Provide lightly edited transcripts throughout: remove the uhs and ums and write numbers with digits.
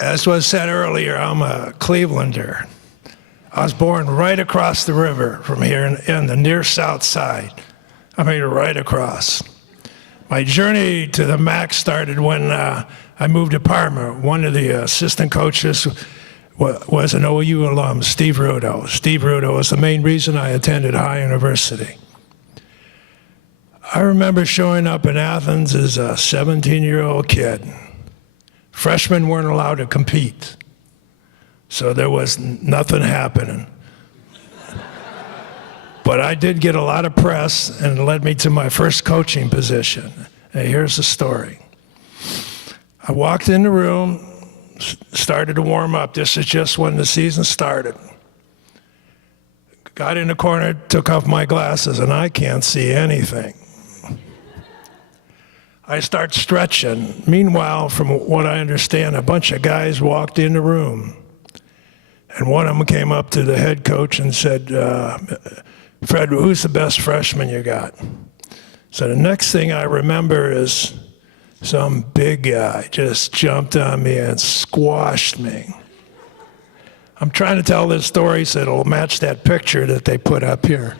As was said earlier, I'm a Clevelander. I was born right across the river from here in the near south side. I mean, right across. My journey to the MAC started when I moved to Parma. One of the assistant coaches was an OU alum, Steve Rudo. Steve Rudo was the main reason I attended High University. I remember showing up in Athens as a 17-year-old kid. Freshmen weren't allowed to compete, so there was nothing happening. But I did get a lot of press, and it led me to my first coaching position. And here's the story. I walked in the room, started to warm up. This is just when the season started. Got in the corner, took off my glasses, and I can't see anything. I start stretching. Meanwhile, from what I understand, a bunch of guys walked in the room. And one of them came up to the head coach and said, Fred, who's the best freshman you got? So the next thing I remember is some big guy just jumped on me and squashed me. I'm trying to tell this story so it'll match that picture that they put up here.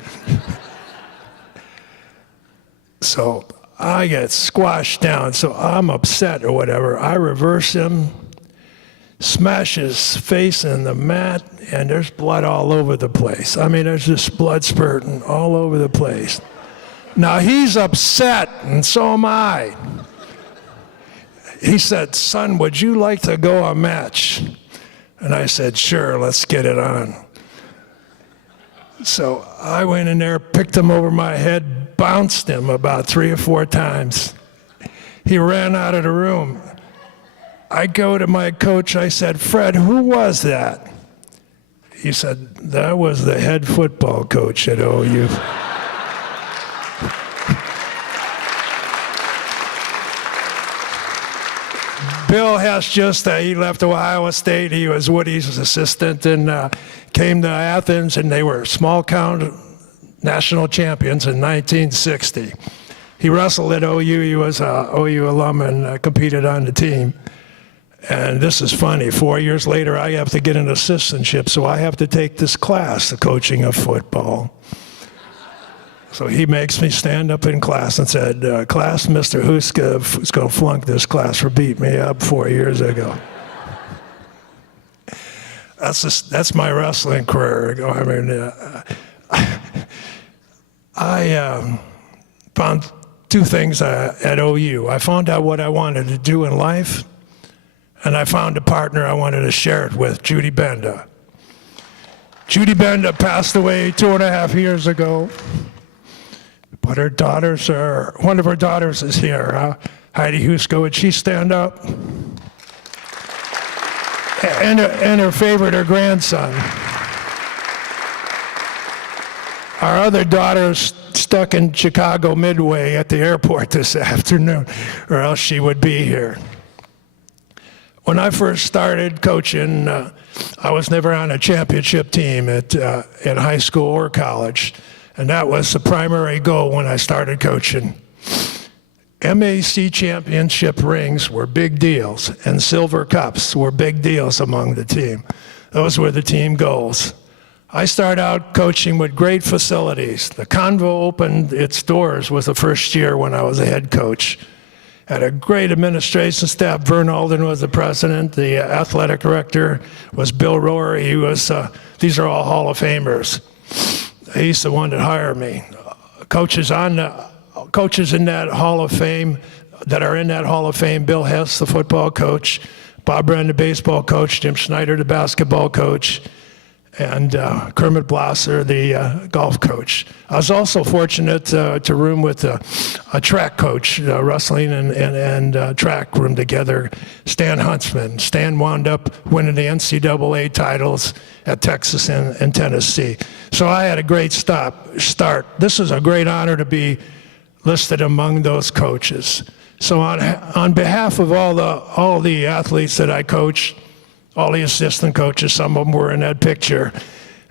So I get squashed down, so I'm upset or whatever. I reverse him, smash his face in the mat, and there's blood all over the place. I mean, there's just blood spurting all over the place. Now he's upset, and so am I. He said, son, would you like to go a match? And I said, sure, let's get it on. So I went in there, picked him over my head, bounced him about 3 or 4 times. He ran out of the room. I go to my coach, I said, Fred, who was that? He said, that was the head football coach at OU. Bill Hess, he left Ohio State. He was Woody's assistant and came to Athens, and they were small count national champions in 1960. He wrestled at OU. He was an OU alum and competed on the team. And this is funny. 4 years later, I have to get an assistantship, so I have to take this class, the coaching of football. So he makes me stand up in class and said, class, Mr. Houska is going to flunk this class for beating me up 4 years ago. That's my wrestling career. I mean, I found 2 things at OU. I found out what I wanted to do in life, and I found a partner I wanted to share it with, Judy Benda. Judy Benda passed away 2.5 years ago. But her daughters one of her daughters is here, Heidi Houska. Would she stand up? And her favorite, her grandson. Our other daughter's stuck in Chicago Midway at the airport this afternoon, or else she would be here. When I first started coaching, I was never on a championship team in high school or college. And that was the primary goal when I started coaching. MAC championship rings were big deals, and silver cups were big deals among the team. Those were the team goals. I started out coaching with great facilities. The Convo opened its doors was the first year when I was a head coach. Had a great administration staff. Vern Alden was the president. The athletic director was Bill Rohr. These are all Hall of Famers. He's the one that hired me. Coaches in that Hall of Fame, that are in that Hall of Fame, Bill Hess, the football coach, Bob Wren, the baseball coach, Jim Schneider, the basketball coach, and Kermit Blosser, the golf coach. I was also fortunate to room with a track coach, wrestling and track room together, Stan Huntsman. Stan wound up winning the NCAA titles at Texas and Tennessee. So I had a great start. This is a great honor to be listed among those coaches. So on behalf of all the athletes that I coached, all the assistant coaches, some of them were in that picture,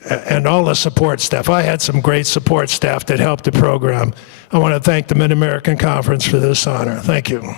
and all the support staff. I had some great support staff that helped the program. I want to thank the Mid-American Conference for this honor. Thank you.